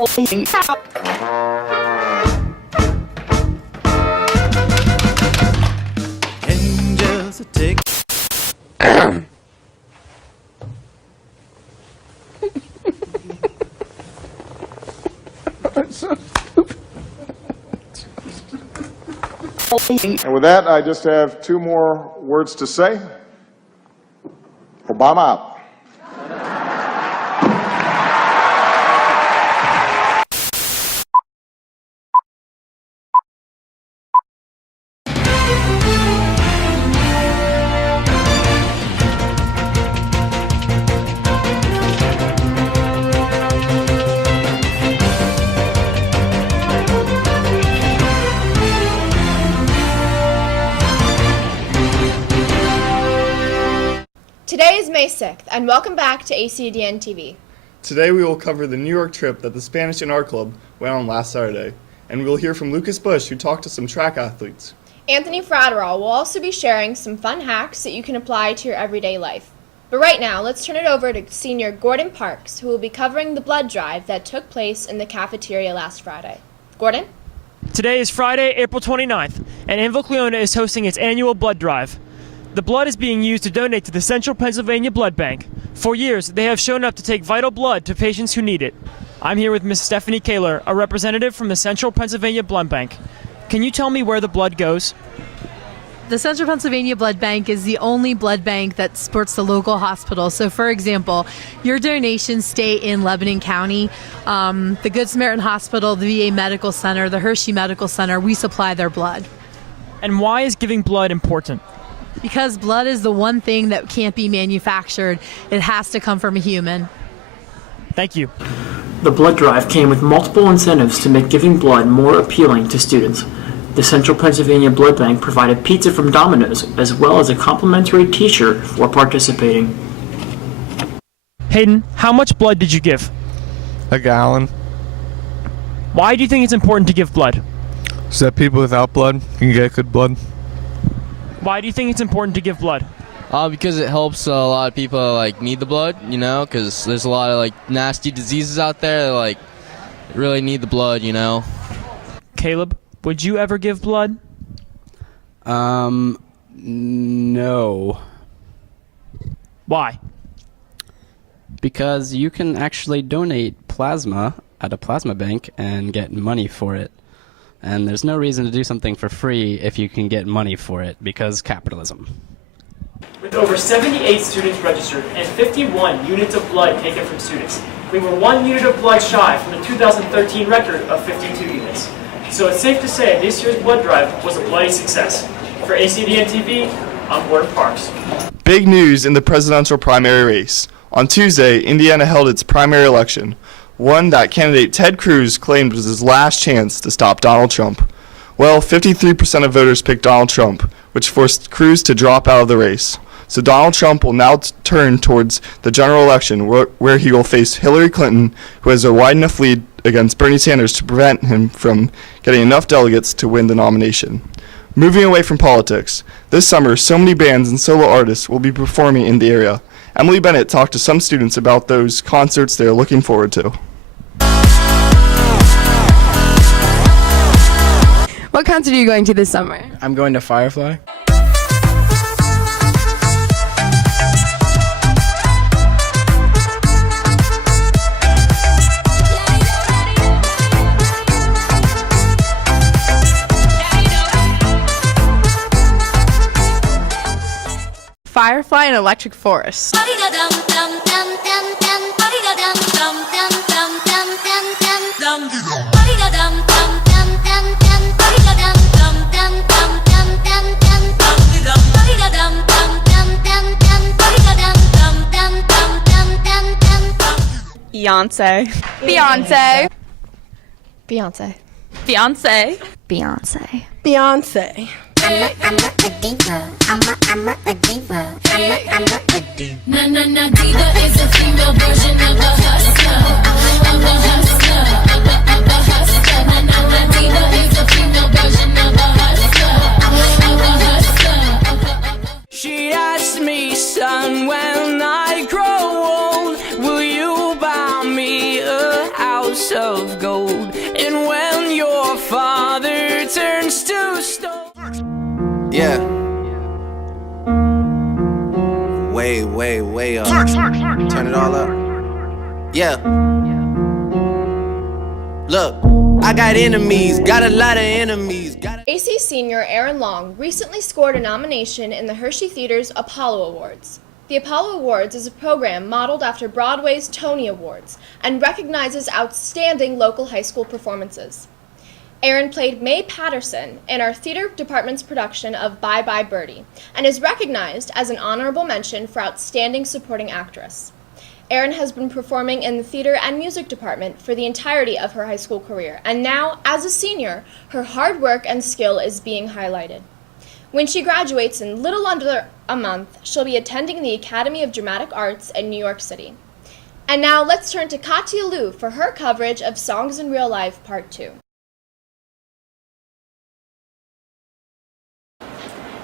Angels take. And with that, I just have two more words to say. Obama out. Today is May 6th, and welcome back to ACDN-TV. Today we will cover the New York trip that the Spanish and Art Club went on last Saturday, and we'll hear from Lucas Bush, who talked to some track athletes. Anthony Fratterall will also be sharing some fun hacks that you can apply to your everyday life. But right now, let's turn it over to senior Gordon Parks, who will be covering the blood drive that took place in the cafeteria last Friday. Gordon? Today is Friday, April 29th, and Annville-Cleona is hosting its annual blood drive. The blood is being used to donate to the Central Pennsylvania Blood Bank. For years, they have shown up to take vital blood to patients who need it. I'm here with Ms. Stephanie Kaler, a representative from the Central Pennsylvania Blood Bank. Can you tell me where the blood goes? The Central Pennsylvania Blood Bank is the only blood bank that supports the local hospital. So, for example, your donations stay in Lebanon County. The Good Samaritan Hospital, the VA Medical Center, the Hershey Medical Center, we supply their blood. And why is giving blood important? Because blood is the one thing that can't be manufactured. It has to come from a human. Thank you. The blood drive came with multiple incentives to make giving blood more appealing to students. The Central Pennsylvania Blood Bank provided pizza from Domino's, as well as a complimentary t-shirt for participating. Hayden, how much blood did you give? A gallon. Why do you think it's important to give blood? So that people without blood can get good blood. Why do you think it's important to give blood? Because it helps a lot of people need the blood, because there's a lot of nasty diseases out there that really need the blood, Caleb, would you ever give blood? No. Why? Because you can actually donate plasma at a plasma bank and get money for it. And there's no reason to do something for free if you can get money for it, because capitalism. With over 78 students registered and 51 units of blood taken from students, we were 1 unit of blood shy from the 2013 record of 52 units. So it's safe to say this year's blood drive was a bloody success. For ACDN-TV, I'm Gordon Parks. Big news in the presidential primary race. On Tuesday, Indiana held its primary election, one that candidate Ted Cruz claimed was his last chance to stop Donald Trump. Well, 53% of voters picked Donald Trump, which forced Cruz to drop out of the race. So Donald Trump will now turn towards the general election, where he will face Hillary Clinton, who has a wide enough lead against Bernie Sanders to prevent him from getting enough delegates to win the nomination. Moving away from politics, this summer so many bands and solo artists will be performing in the area. Emily Bennett talked to some students about those concerts they are looking forward to. What concert are you going to this summer? I'm going to Firefly. Firefly and Electric Forest. Beyonce. Beyonce. Beyonce. Beyonce. Beyonce. Beyonce. I'm a diva. I'm a diva. I'm a diva. Na diva is a female version of a hustler. Of a hustler. Of a hustler. Na diva is a female version of a hustler. Of a hustler. She asked me, son, when I grow old, will you buy me a house of of gold. And when your father turns to stone. Yeah. Way up. Turn it all up. Yeah. Look, I got enemies, got a lot of enemies. AC senior Aaron Long recently scored a nomination in the Hershey Theater's Apollo Awards. The Apollo Awards is a program modeled after Broadway's Tony Awards and recognizes outstanding local high school performances. Aaron played May Patterson in our theater department's production of Bye Bye Birdie and is recognized as an honorable mention for Outstanding Supporting Actress. Aaron has been performing in the theater and music department for the entirety of her high school career, and now, as a senior, her hard work and skill is being highlighted. When she graduates in little under a month, she'll be attending the Academy of Dramatic Arts in New York City. And now let's turn to Katya Liu for her coverage of Songs in Real Life Part 2.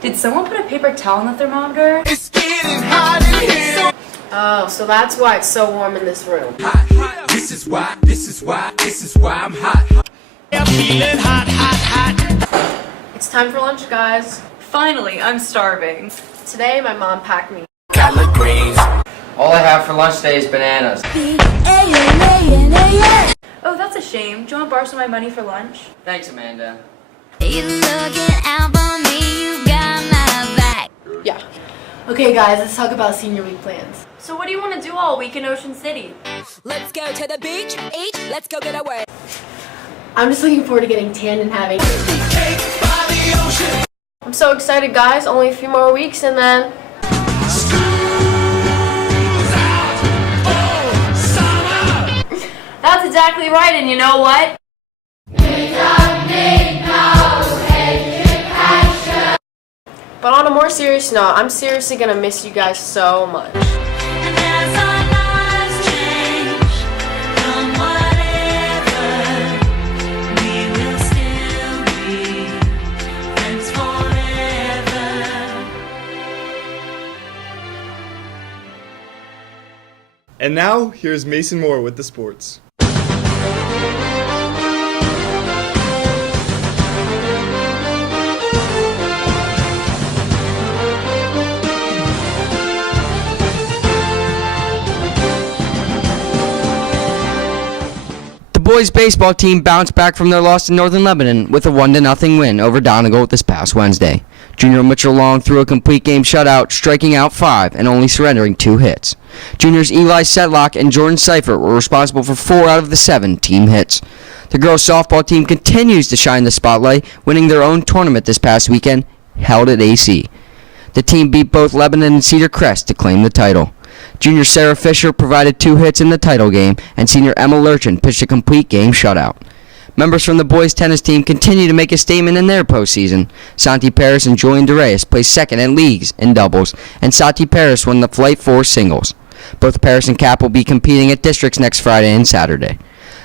Did someone put a paper towel on the thermometer? It's getting hot in here. Oh, so that's why it's so warm in this room. Hot. This is why I'm hot. I'm feeling hot. It's time for lunch, guys. Finally, I'm starving. Today, my mom packed me. Collard greens. All I have for lunch today is bananas. Oh, that's a shame. Do you want to borrow some of my money for lunch? Thanks, Amanda. You looking out for me, you got my back. Yeah. Okay, guys, let's talk about senior week plans. So what do you want to do all week in Ocean City? Let's go to the beach, eat, let's go get away. I'm just looking forward to getting tan and having I'm so excited, guys. Only a few more weeks and then That's exactly right, and you know what? But on a more serious note, I'm seriously gonna miss you guys so much. And now, here's Mason Moore with the sports. The boys baseball team bounced back from their loss to Northern Lebanon with a 1-0 win over Donegal this past Wednesday. Junior Mitchell Long threw a complete game shutout, striking out 5 and only surrendering 2 hits. Juniors Eli Setlock and Jordan Seifert were responsible for 4 out of the 7 team hits. The girls softball team continues to shine the spotlight, winning their own tournament this past weekend, held at AC. The team beat both Lebanon and Cedar Crest to claim the title. Junior Sarah Fisher provided 2 hits in the title game, and senior Emma Lurchin pitched a complete game shutout. Members from the boys tennis team continue to make a statement in their postseason. Santi Paris and Julian DeReyes placed second in leagues in doubles, and Santi Paris won the Flight 4 singles. Both Paris and Cap will be competing at districts next Friday and Saturday.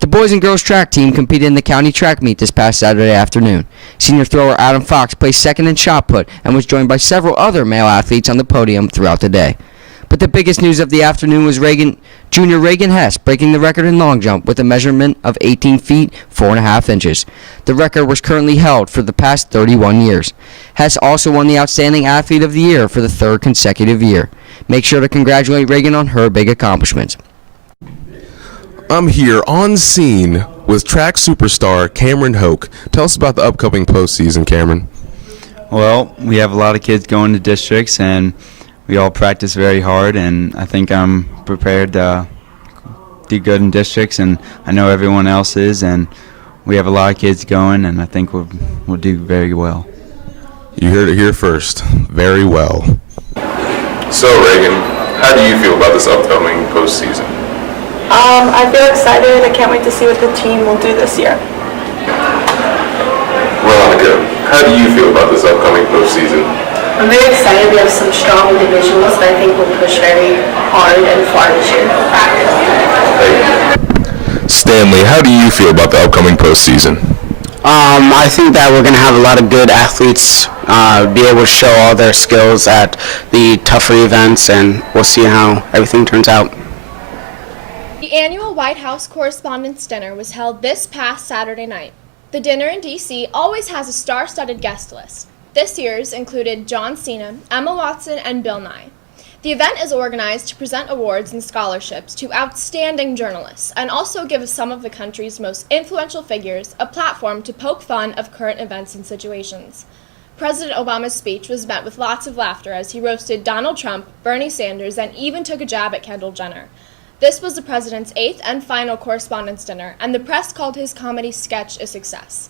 The boys and girls track team competed in the county track meet this past Saturday afternoon. Senior thrower Adam Fox placed second in shot put and was joined by several other male athletes on the podium throughout the day. But the biggest news of the afternoon was Junior Reagan Hess breaking the record in long jump with a measurement of 18 feet 4.5 inches. The record was currently held for the past 31 years. Hess also won the Outstanding Athlete of the Year for the 3rd consecutive year. Make sure to congratulate Reagan on her big accomplishments. I'm here on scene with track superstar Cameron Hoke. Tell us about the upcoming postseason, Cameron. Well, we have a lot of kids going to districts, and we all practice very hard, and I think I'm prepared to do good in districts, and I know everyone else is, and we have a lot of kids going, and I think we'll do very well. You heard it here first. Very well. So, Reagan, how do you feel about this upcoming postseason? I feel excited. I can't wait to see what the team will do this year. Veronica, how do you feel about this upcoming postseason? I'm very excited. We have some strong individuals that I think will push very hard and far this year. Stanley, how do you feel about the upcoming postseason? I think that we're going to have a lot of good athletes be able to show all their skills at the tougher events, and we'll see how everything turns out. The The annual White House Correspondents' Dinner was held this past Saturday night. The dinner in D.C. always has a star-studded guest list. This year's included John Cena, Emma Watson, and Bill Nye. The event is organized to present awards and scholarships to outstanding journalists and also give some of the country's most influential figures a platform to poke fun of current events and situations. President Obama's speech was met with lots of laughter as he roasted Donald Trump, Bernie Sanders, and even took a jab at Kendall Jenner. This was the president's 8th and final correspondence dinner, and the press called his comedy sketch a success.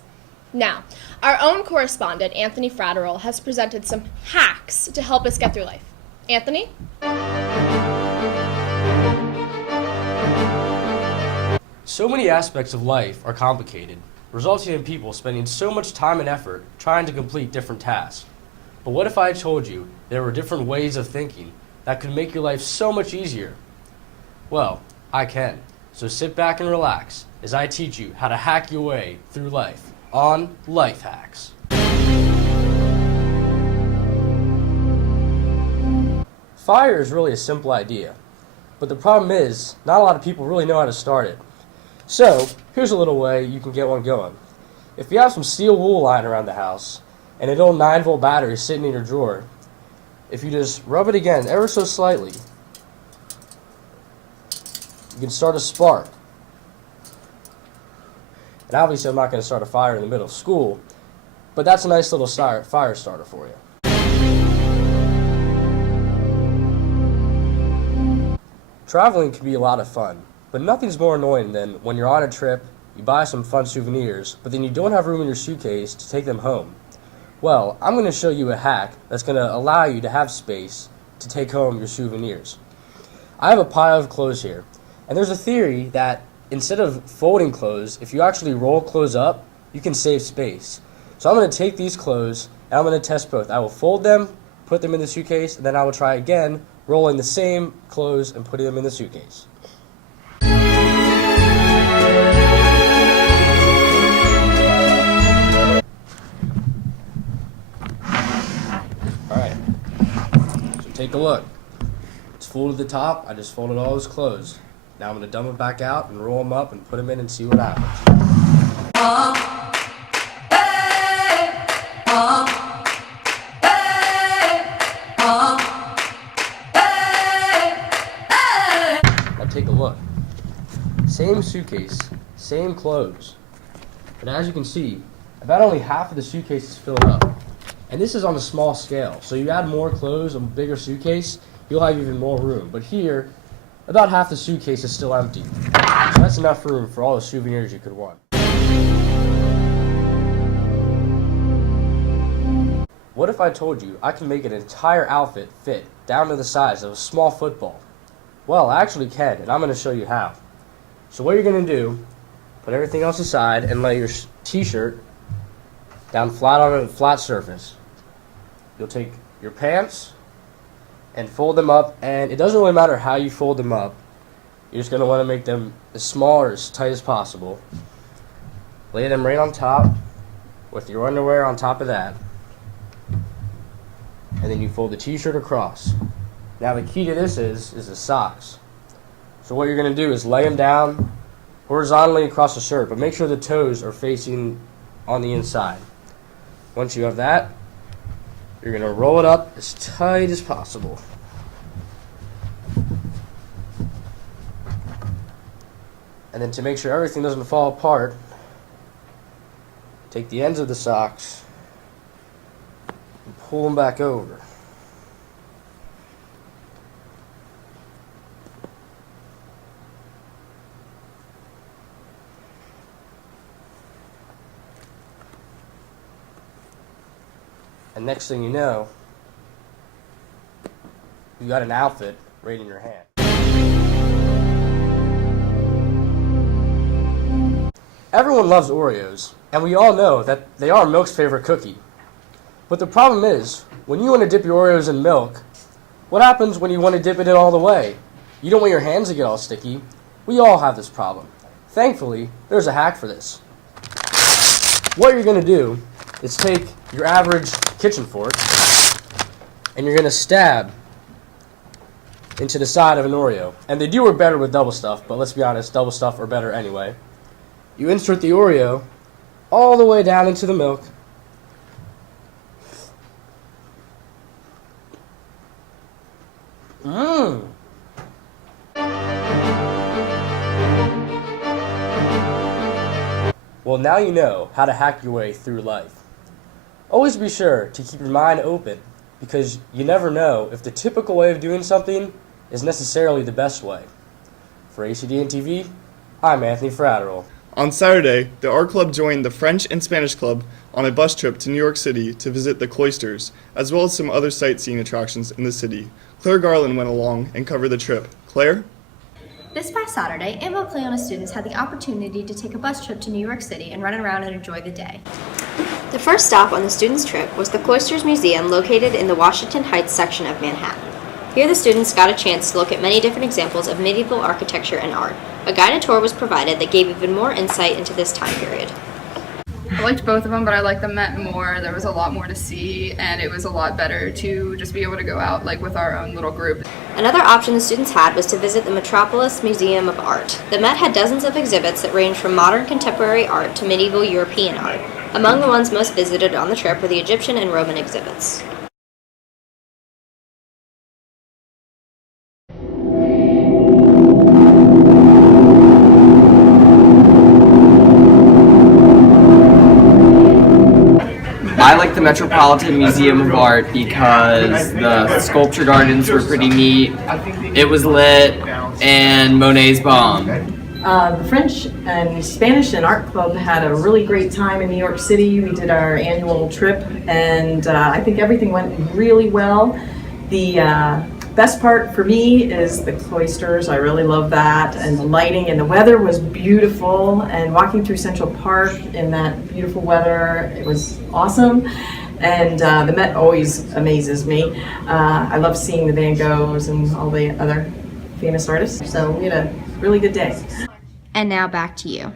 Now, our own correspondent, Anthony Fratterall, has presented some hacks to help us get through life. Anthony? So many aspects of life are complicated, resulting in people spending so much time and effort trying to complete different tasks. But what if I told you there were different ways of thinking that could make your life so much easier? Well, I can. So sit back and relax as I teach you how to hack your way through life on Life Hacks. Fire is really a simple idea, but the problem is not a lot of people really know how to start it. So, here's a little way you can get one going. If you have some steel wool lying around the house and an old 9-volt battery sitting in your drawer, if you just rub it again ever so slightly, you can start a spark. And obviously I'm not going to start a fire in the middle of school, but that's a nice little fire starter for you. Traveling can be a lot of fun, but nothing's more annoying than when you're on a trip, you buy some fun souvenirs, but then you don't have room in your suitcase to take them home. Well, I'm going to show you a hack that's going to allow you to have space to take home your souvenirs. I have a pile of clothes here, and there's a theory that instead of folding clothes, if you actually roll clothes up, you can save space. So I'm going to take these clothes, and I'm going to test both. I will fold them, put them in the suitcase, and then I will try again, rolling the same clothes and putting them in the suitcase. Alright, so take a look. It's full to the top, I just folded all those clothes. Now I'm going to dump them back out and roll them up and put them in and see what happens. Take a look. Same suitcase, same clothes. But as you can see, about only half of the suitcase is filled up. And this is on a small scale. So you add more clothes, a bigger suitcase, you'll have even more room. But here, about half the suitcase is still empty. So that's enough room for all the souvenirs you could want. What if I told you I can make an entire outfit fit down to the size of a small football? Well, I actually can, and I'm going to show you how. So what you're going to do, put everything else aside and lay your t-shirt down flat on a flat surface. You'll take your pants and fold them up, and it doesn't really matter how you fold them up. You're just going to want to make them as small or as tight as possible. Lay them right on top with your underwear on top of that. And then you fold the t-shirt across. Now the key to this is the socks. So what you're going to do is lay them down horizontally across the shirt, but make sure the toes are facing on the inside. Once you have that, you're going to roll it up as tight as possible. And then to make sure everything doesn't fall apart, take the ends of the socks and pull them back over. And next thing you know, you got an outfit right in your hand. Everyone loves Oreos, and we all know that they are milk's favorite cookie. But the problem is, when you want to dip your Oreos in milk, what happens when you want to dip it in all the way? You don't want your hands to get all sticky. We all have this problem. Thankfully, there's a hack for this. What you're going to do is take your average kitchen fork and you're going to stab into the side of an Oreo. And they do work better with double stuff, but let's be honest, double stuff are better anyway. You insert the Oreo all the way down into the milk. Mmm. Well, now you know how to hack your way through life. Always be sure to keep your mind open, because you never know if the typical way of doing something is necessarily the best way. For ACDN-TV, I'm Anthony Fratterall. On Saturday, the art club joined the French and Spanish club on a bus trip to New York City to visit the cloisters, as well as some other sightseeing attractions in the city. Claire Garland went along and covered the trip. Claire? This past Saturday, Annville-Cleona students had the opportunity to take a bus trip to New York City and run around and enjoy the day. The first stop on the students' trip was the Cloisters Museum located in the Washington Heights section of Manhattan. Here the students got a chance to look at many different examples of medieval architecture and art. A guided tour was provided that gave even more insight into this time period. I liked both of them, but I liked the Met more. There was a lot more to see, and it was a lot better to just be able to go out like with our own little group. Another option the students had was to visit the Metropolis Museum of Art. The Met had dozens of exhibits that ranged from modern contemporary art to medieval European art. Among the ones most visited on the trip were the Egyptian and Roman exhibits. I like the Metropolitan Museum of Art because the sculpture gardens were pretty neat, it was lit, and Monet's bomb. The French and Spanish and Art Club had a really great time in New York City. We did our annual trip, and I think everything went really well. The best part for me is the cloisters. I really love that, and the lighting, and the weather was beautiful, and walking through Central Park in that beautiful weather, it was awesome. And the Met always amazes me. I love seeing the Van Goghs and all the other famous artists, so we had a really good day. And now back to you.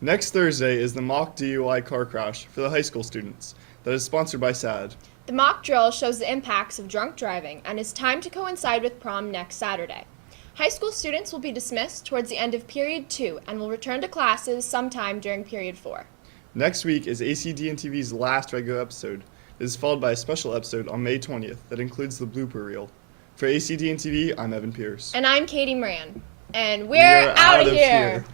Next Thursday is the mock DUI car crash for the high school students that is sponsored by SAD. The mock drill shows the impacts of drunk driving and is timed to coincide with prom next Saturday. High school students will be dismissed towards the end of Period 2 and will return to classes sometime during Period 4. Next week is ACDN-TV's last regular episode. It is followed by a special episode on May 20th that includes the blooper reel. For ACDN-TV, I'm Evan Pierce. And I'm Katie Moran. And we're out of here.